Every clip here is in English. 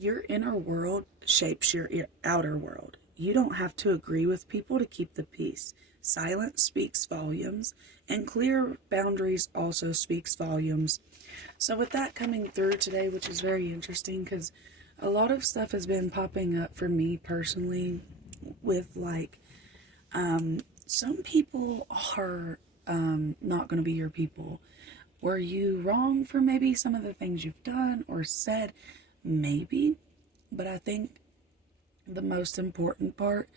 Your inner world shapes your outer world. You don't have to agree with people to keep the peace. Silence speaks volumes, and clear boundaries also speaks volumes. So with that coming through today, which is very interesting because a lot of stuff has been popping up for me personally with like some people are not going to be your people. Were you wrong for maybe some of the things you've done or said? Maybe. But I think the most important part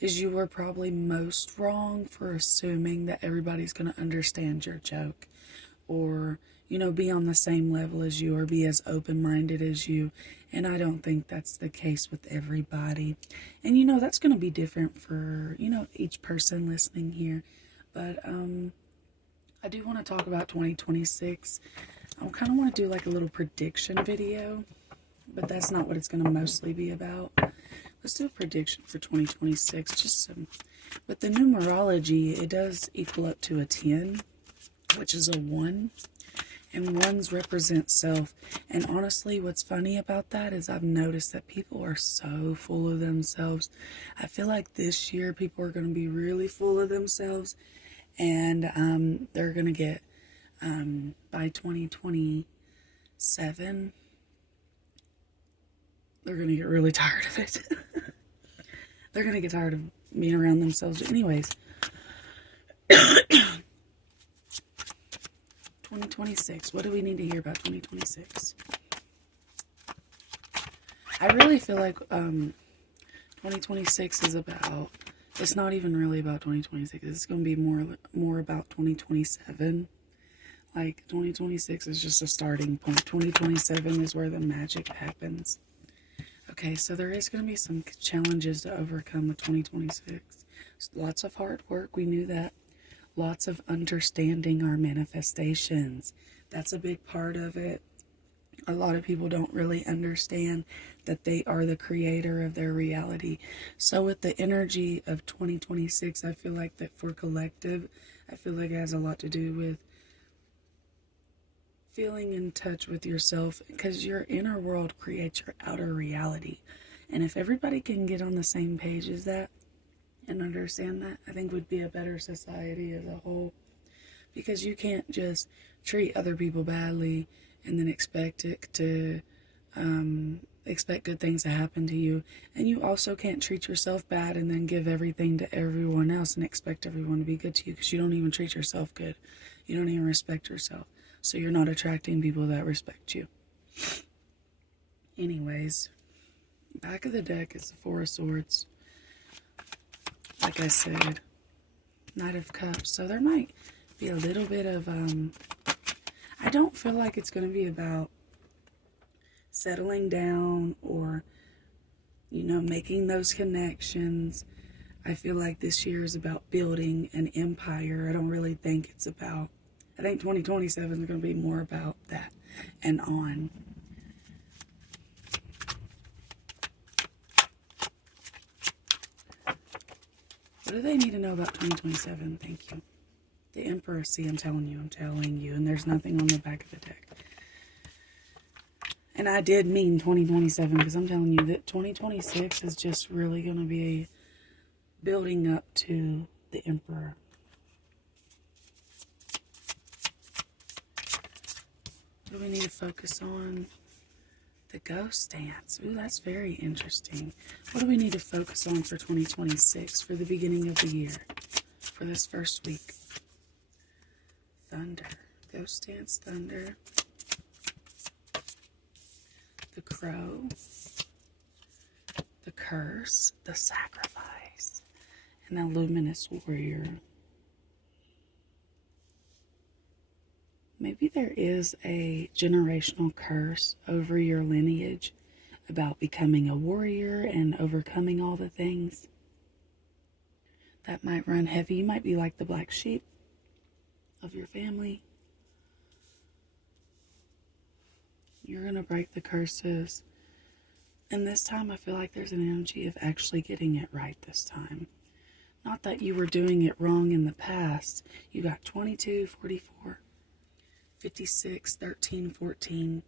is you were probably most wrong for assuming that everybody's going to understand your joke or, be on the same level as you or be as open-minded as you. And I don't think that's the case with everybody. And, that's going to be different for, each person listening here. But I do want to talk about 2026. I kind of want to do like a little prediction video, but that's not what it's going to mostly be about. Let's do a prediction for 2026. Just some, with the numerology, it does equal up to a 10, which is a 1. And 1s represent self. And honestly, what's funny about that is I've noticed that people are so full of themselves. I feel like this year people are going to be really full of themselves. And they're going to get, by 2027, they're going to get really tired of it. They're going to get tired of being around themselves. But anyways, 2026. What do we need to hear about 2026? I really feel like 2026 is about, it's not even really about 2026. It's going to be more about 2027. Like 2026 is just a starting point. 2027 is where the magic happens. Okay, so there is going to be some challenges to overcome with 2026. Lots of hard work, we knew that. Lots of understanding our manifestations. That's a big part of it. A lot of people don't really understand that they are the creator of their reality. So with the energy of 2026, I feel like that for collective, I feel like it has a lot to do with feeling in touch with yourself, because your inner world creates your outer reality. And if everybody can get on the same page as that and understand that, I think we'd be a better society as a whole. Because you can't just treat other people badly and then expect it to expect good things to happen to you. And you also can't treat yourself bad and then give everything to everyone else and expect everyone to be good to you, because you don't even treat yourself good. You don't even respect yourself. So you're not attracting people that respect you. Anyways, back of the deck is the Four of Swords. Like I said, Knight of Cups. So there might be a little bit of, I don't feel like it's going to be about settling down or, making those connections. I feel like this year is about building an empire. I don't really think it's about, I think 2027 is going to be more about that and on. What do they need to know about 2027? Thank you. The Emperor. See, I'm telling you. And there's nothing on the back of the deck. And I did mean 2027, because I'm telling you that 2026 is just really going to be building up to the Emperor. What do we need to focus on? The Ghost Dance. Ooh, that's very interesting. What do we need to focus on for 2026, for the beginning of the year, for this first week? Thunder. Ghost Dance, Thunder. The Crow. The Curse. The Sacrifice. And the Luminous Warrior. Maybe there is a generational curse over your lineage about becoming a warrior and overcoming all the things. That might run heavy. You might be like the black sheep of your family. You're going to break the curses. And this time I feel like there's an energy of actually getting it right this time. Not that you were doing it wrong in the past. You got 22, 44. 56, 13, 14.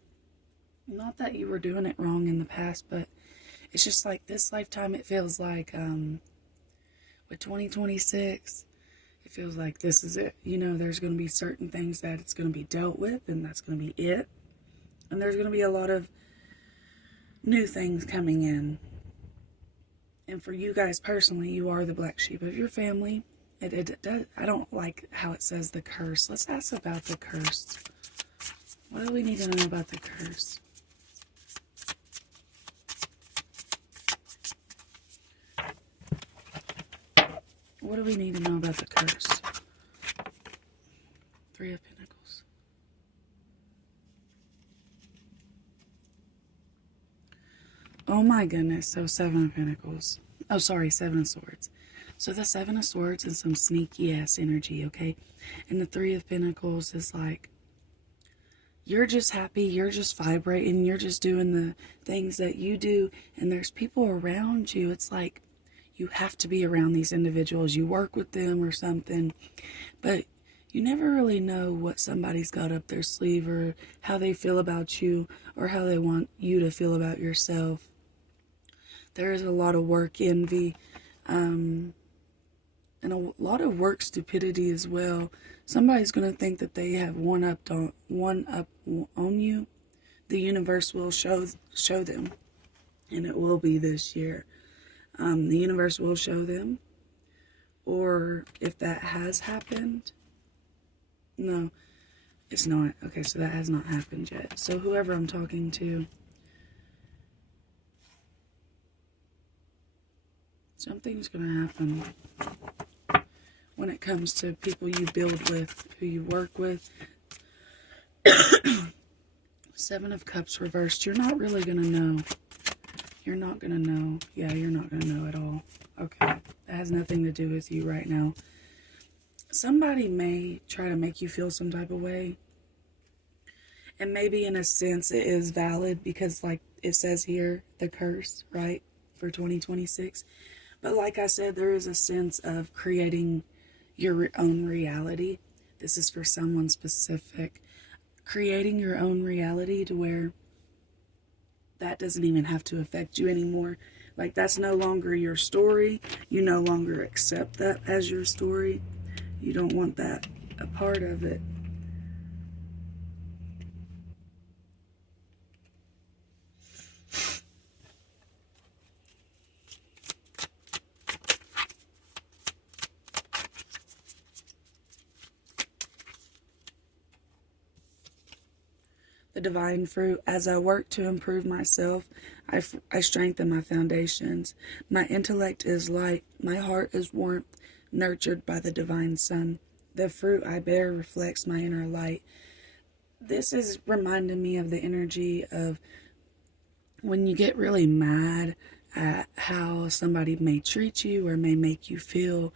Not that you were doing it wrong in the past, but it's just like this lifetime, it feels like, with 2026, it feels like this is it. You know, there's going to be certain things that it's going to be dealt with, and that's going to be it. And there's going to be a lot of new things coming in. And for you guys personally, you are the black sheep of your family. It does. I don't like how it says the curse. Let's ask about the curse. What do we need to know about the curse? What do we need to know about the curse? Three of Pentacles. Oh my goodness. So Seven of Pentacles. Oh, sorry, Seven of Swords. So the Seven of Swords is some sneaky ass energy, okay? And the Three of Pentacles is like, you're just happy, you're just vibrating, you're just doing the things that you do, and there's people around you. It's like you have to be around these individuals. You work with them or something, but you never really know what somebody's got up their sleeve, or how they feel about you, or how they want you to feel about yourself. There is a lot of work envy, and a lot of work stupidity as well. Somebody's going to think that they have one up on you. The universe will show them, and it will be this year. The universe will show them, or if that has happened, no, it's not. Okay, so that has not happened yet. So whoever I'm talking to, something's going to happen when it comes to people you build with, who you work with. Seven of Cups reversed. You're not really going to know. You're not going to know. Yeah, you're not going to know at all. Okay. That has nothing to do with you right now. Somebody may try to make you feel some type of way. And maybe in a sense it is valid, because like it says here, the curse, right? For 2026. But like I said, there is a sense of creating your own reality. This is for someone specific. Creating your own reality to where that doesn't even have to affect you anymore. Like, that's no longer your story. You no longer accept that as your story. You don't want that a part of it. The divine fruit. As I work to improve myself, I strengthen my foundations. My intellect is light. My heart is warmth, nurtured by the divine sun. The fruit I bear reflects my inner light. This is reminding me of the energy of when you get really mad at how somebody may treat you or may make you feel,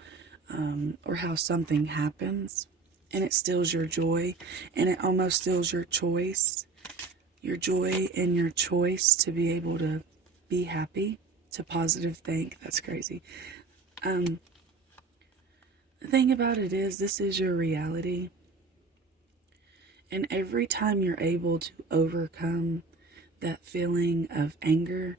or how something happens. And it steals your joy, and it almost steals your choice. Your joy and your choice to be able to be happy, to positive think. That's crazy. The thing about it is, this is your reality. And every time you're able to overcome that feeling of anger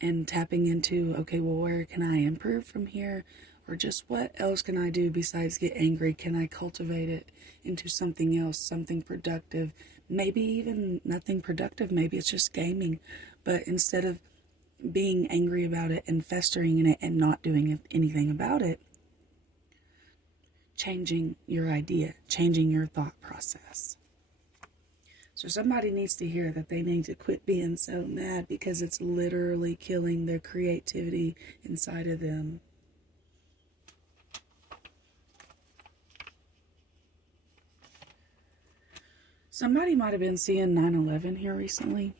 and tapping into, okay, well, where can I improve from here? Or just what else can I do besides get angry? Can I cultivate it into something else, something productive? Maybe even nothing productive. Maybe it's just gaming. But instead of being angry about it and festering in it and not doing anything about it, changing your idea, changing your thought process. So somebody needs to hear that they need to quit being so mad, because it's literally killing their creativity inside of them. Somebody might have been seeing 9/11 here recently.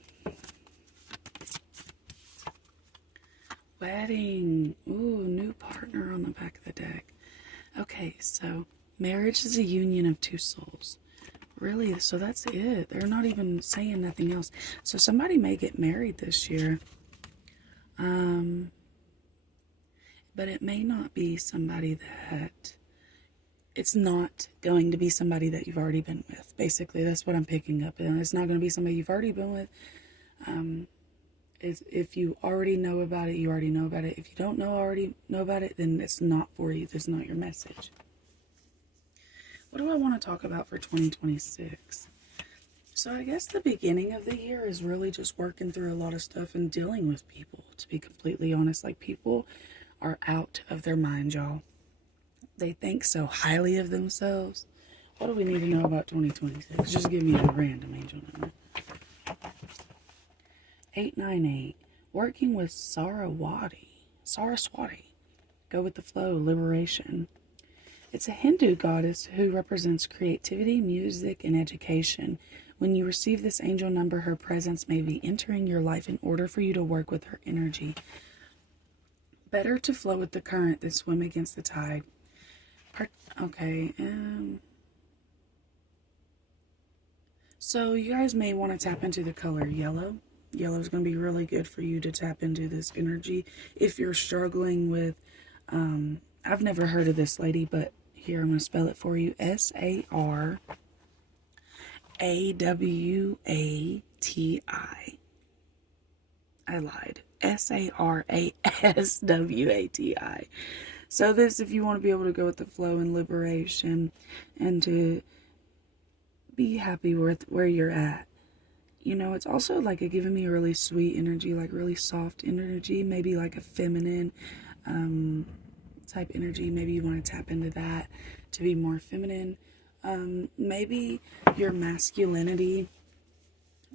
Wedding. Ooh, new partner on the back of the deck. Okay, so marriage is a union of two souls. Really? So that's it. They're not even saying nothing else. So somebody may get married this year. But it may not be somebody that... It's not going to be somebody that you've already been with. Basically, that's what I'm picking up. And it's not going to be somebody you've already been with. If you already know about it, you already know about it. If you don't already know about it, then it's not for you. That's not your message. What do I want to talk about for 2026? So I guess the beginning of the year is really just working through a lot of stuff and dealing with people, to be completely honest. Like, people are out of their mind, y'all. They think so highly of themselves. What do we need to know about 2026? Just give me a random angel number. 898. Working with Saraswati. Go with the flow, liberation. It's a Hindu goddess who represents creativity, music, and education. When you receive this angel number, her presence may be entering your life in order for you to work with her energy. Better to flow with the current than swim against the tide. Okay. So you guys may want to tap into the color yellow. Yellow is going to be really good for you to tap into this energy. If you're struggling with, I've never heard of this lady, but here, I'm going to spell it for you. Saraswati. I lied. Saraswati. So this, if you want to be able to go with the flow and liberation and to be happy with where you're at. You know, it's also like giving me a really sweet energy, like really soft energy, maybe like a feminine type energy. Maybe you want to tap into that to be more feminine. Maybe your masculinity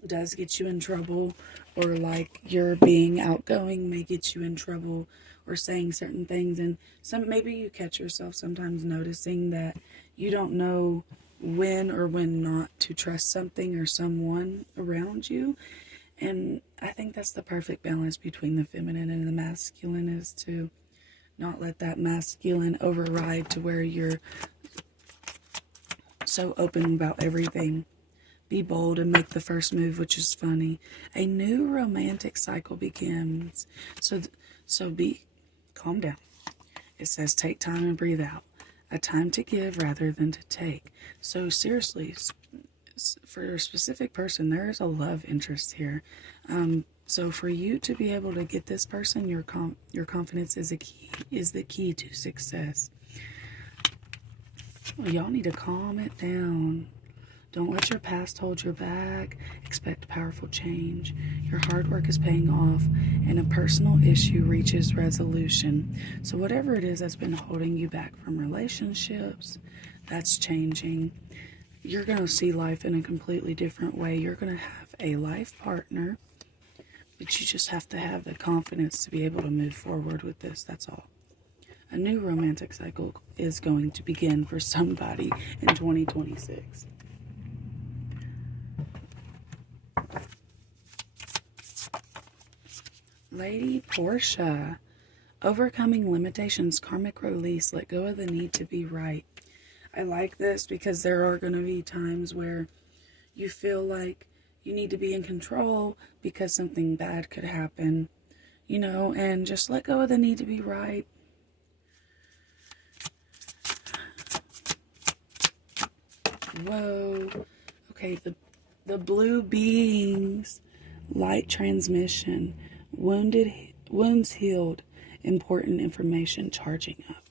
does get you in trouble, or like your being outgoing may get you in trouble, or saying certain things, and maybe you catch yourself sometimes noticing that you don't know when or when not to trust something or someone around you. And I think that's the perfect balance between the feminine and the masculine, is to not let that masculine override to where you're so open about everything. Be bold and make the first move, which is funny. A new romantic cycle begins. So calm down. It says take time and breathe out. A time to give rather than to take. So seriously, for a specific person, there is a love interest here. So for you to be able to get this person, your confidence is the key to success. Well, y'all need to calm it down. Don't let your past hold you back. Expect powerful change. Your hard work is paying off, and a personal issue reaches resolution. So whatever it is that's been holding you back from relationships, that's changing. You're going to see life in a completely different way. You're going to have a life partner, but you just have to have the confidence to be able to move forward with this. That's all. A new romantic cycle is going to begin for somebody in 2026. Lady Portia. Overcoming limitations, karmic release, let go of the need to be right. I like this because there are going to be times where you feel like you need to be in control because something bad could happen, you know, and just let go of the need to be right. Whoa. Okay, the blue beings, light transmission, wounds healed, important information charging up.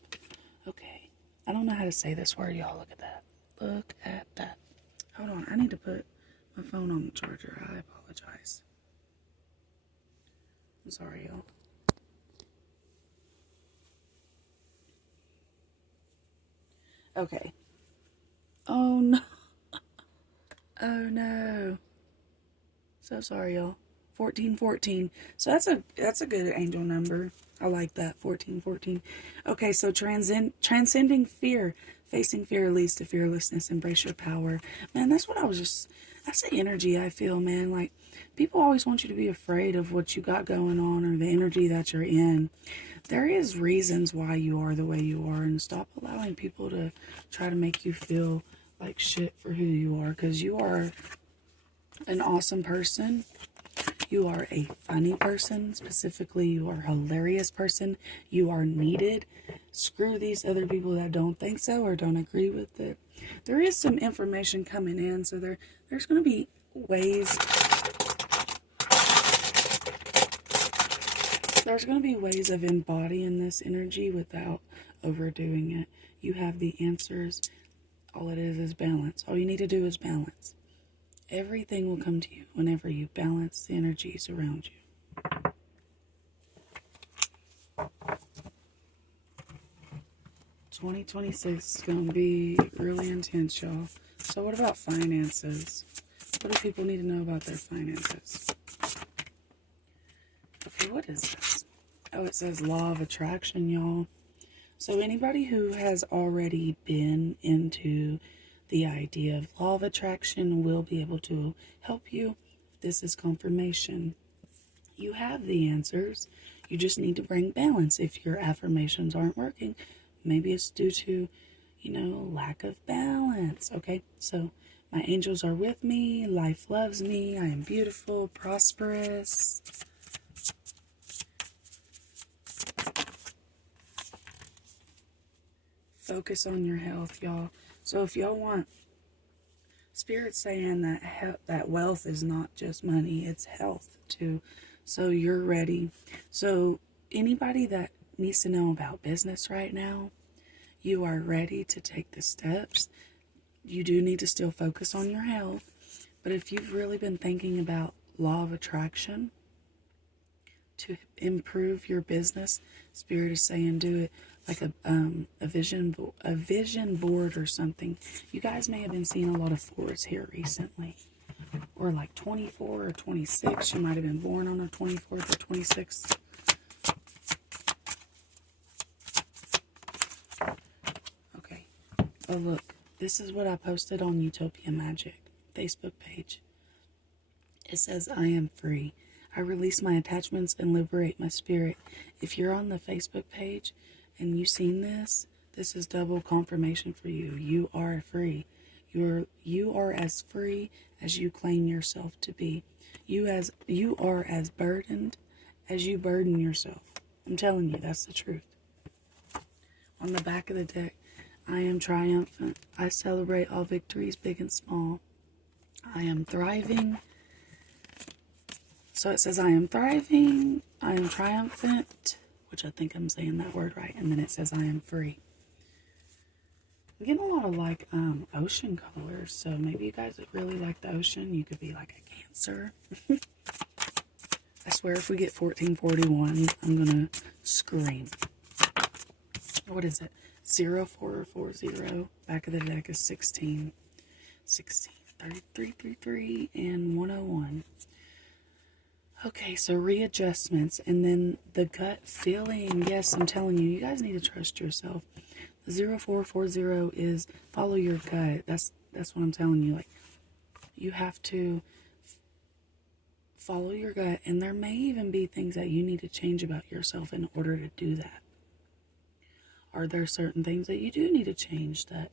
Okay, I don't know how to say this word, y'all. Look at that. Look at that. Hold on, I need to put my phone on the charger. I apologize. I'm sorry, y'all. Okay. Oh no. Oh no. So sorry, y'all. 1414. So that's a good angel number. I like that. 1414. Okay, so transcending fear. Facing fear leads to fearlessness. Embrace your power. Man, that's the energy I feel, man. Like, people always want you to be afraid of what you got going on or the energy that you're in. There is reasons why you are the way you are, and stop allowing people to try to make you feel like shit for who you are, because you are an awesome person. You are a funny person. Specifically, you are a hilarious person. You are needed. Screw these other people that don't think so or don't agree with it. There is some information coming in, so there's going to be ways There's going to be ways of embodying this energy without overdoing it. You have the answers. All it is balance. All you need to do is balance. Everything will come to you whenever you balance the energies around you. 2026 is going to be really intense, y'all. So what about finances? What do people need to know about their finances? Okay, what is this? Oh, it says law of attraction, y'all. So anybody who has already been into the idea of law of attraction will be able to help you. This is confirmation. You have the answers. You just need to bring balance. If your affirmations aren't working, maybe it's due to, lack of balance. Okay, so my angels are with me. Life loves me. I am beautiful, prosperous. Focus on your health, y'all. So if y'all want, Spirit's saying that wealth is not just money, it's health too. So you're ready. So anybody that needs to know about business right now, you are ready to take the steps. You do need to still focus on your health. But if you've really been thinking about law of attraction to improve your business, Spirit is saying do it like a vision board or something. You guys may have been seeing a lot of 4s here recently, or like 24 or 26. You might have been born on the 24th or 26th. Okay. Oh look, this is what I posted on Utopia Magic Facebook page. It says, I am free. I release my attachments and liberate my spirit. If you're on the Facebook page and you've seen this, this is double confirmation for you. You are free. You are as free as you claim yourself to be. You are as burdened as you burden yourself. I'm telling you, that's the truth. On the back of the deck, I am triumphant. I celebrate all victories, big and small. I am thriving. So it says, I am thriving, I am triumphant, which I think I'm saying that word right, and then it says, I am free. I'm getting a lot of ocean colors, so maybe you guys that really like the ocean, you could be like a Cancer. I swear if we get 1441, I'm going to scream. What is it? 0440, back of the deck is 16, 33, 33, and 101. Okay, so readjustments, and then the gut feeling. Yes, I'm telling you, you guys need to trust yourself. The 0440 is follow your gut. That's what I'm telling you. Like, you have to follow your gut, and there may even be things that you need to change about yourself in order to do that. Are there certain things that you do need to change that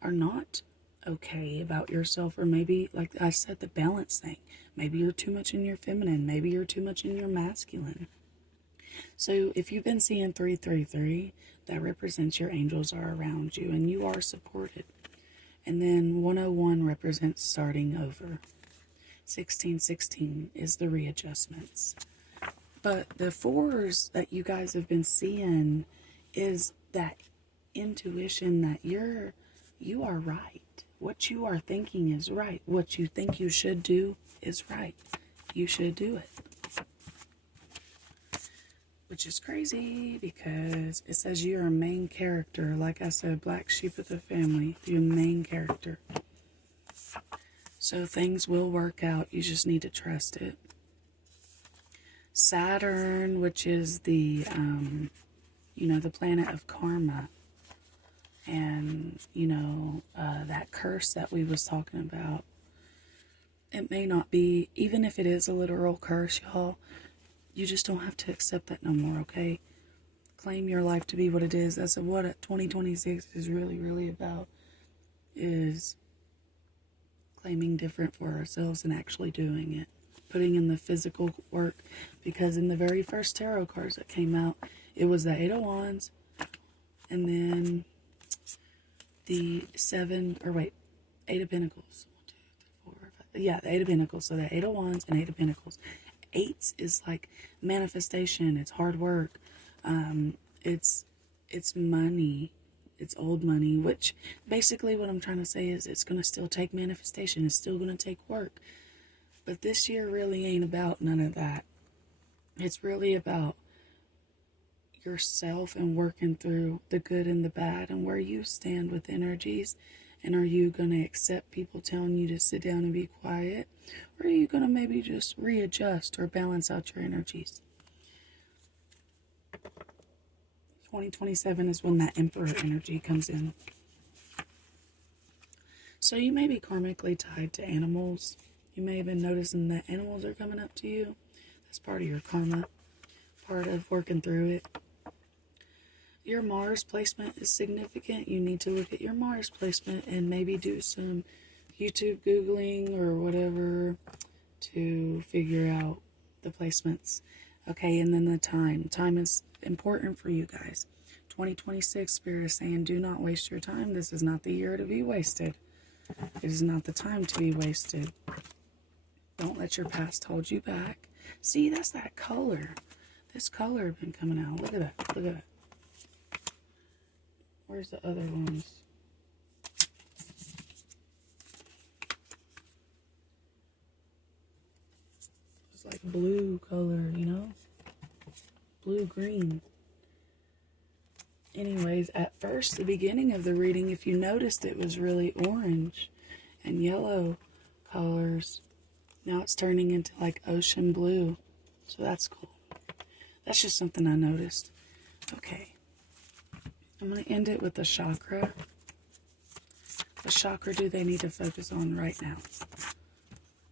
are not okay about yourself? Or maybe, like I said, the balance thing. Maybe you're too much in your feminine. Maybe you're too much in your masculine. So if you've been seeing 333, that represents your angels are around you and you are supported. And then 101 represents starting over. 1616 is the readjustments. But the 4s that you guys have been seeing is that intuition that you are right. What you are thinking is right. What you think you should do is right. You should do it. Which is crazy because it says you're a main character. Like I said, black sheep of the family. You're a main character. So things will work out. You just need to trust it. Saturn, which is the, the planet of karma. And, that curse that we was talking about. It may not be, even if it is a literal curse, y'all, you just don't have to accept that no more, okay? Claim your life to be what it is. That's what 2026 is really, really about, is claiming different for ourselves and actually doing it. Putting in the physical work. Because in the very first tarot cards that came out, it was the 8 of Wands, and then the 8 of Pentacles. 1, 2, 3, 4, 5. Yeah, the 8 of Pentacles. So the 8 of Wands and 8 of Pentacles. Eights is like manifestation. It's hard work. It's money. It's old money, which basically what I'm trying to say is it's going to still take manifestation. It's still going to take work. But this year really ain't about none of that. It's really about yourself and working through the good and the bad and where you stand with energies. And are you going to accept people telling you to sit down and be quiet? Or are you going to maybe just readjust or balance out your energies? 2027 is when that Emperor energy comes in. So you may be karmically tied to animals. You may have been noticing that animals are coming up to you. That's part of your karma, part of working through it. Your Mars placement is significant. You need to look at your Mars placement and maybe do some YouTube Googling or whatever to figure out the placements. Okay, and then the time. Time is important for you guys. 2026, Spirit is saying, do not waste your time. This is not the year to be wasted. It is not the time to be wasted. Don't let your past hold you back. See, that's that color. This color has been coming out. Look at that. Look at that. Where's the other ones? It's like blue color, you know? Blue-green. Anyways, at first, the beginning of the reading, if you noticed, it was really orange and yellow colors. Now it's turning into like ocean blue. So that's cool. That's just something I noticed. Okay. I'm going to end it with the chakra. What chakra do they need to focus on right now?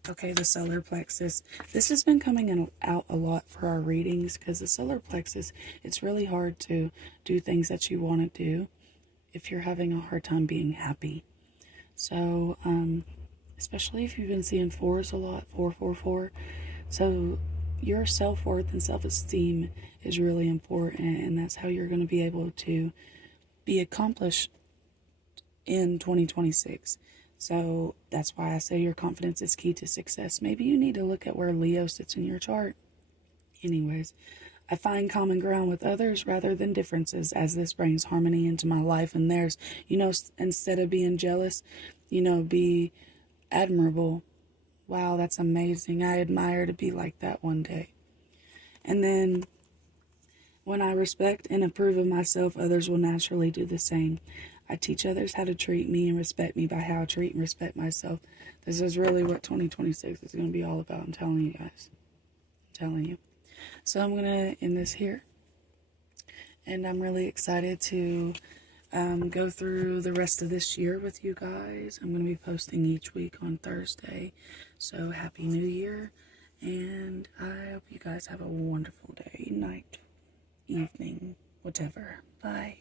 Okay, the solar plexus. This has been coming out a lot for our readings because the solar plexus, it's really hard to do things that you want to do if you're having a hard time being happy. So, especially if you've been seeing fours a lot, 444. So, your self-worth and self-esteem is really important, and that's how you're going to be able to be accomplished in 2026. So that's why I say your confidence is key to success. Maybe you need to look at where Leo sits in your chart. Anyways, I find common ground with others rather than differences, as this brings harmony into my life and theirs. You know, instead of being jealous, you know, be admirable. Wow, that's amazing. I admire to be like that one day. And then when I respect and approve of myself, others will naturally do the same. I teach others how to treat me and respect me by how I treat and respect myself. This is really what 2026 is going to be all about. I'm telling you guys. I'm telling you. So I'm going to end this here. And I'm really excited to go through the rest of this year with you guys. I'm going to be posting each week on Thursday. So Happy New Year. And I hope you guys have a wonderful day, night, evening, whatever. Bye.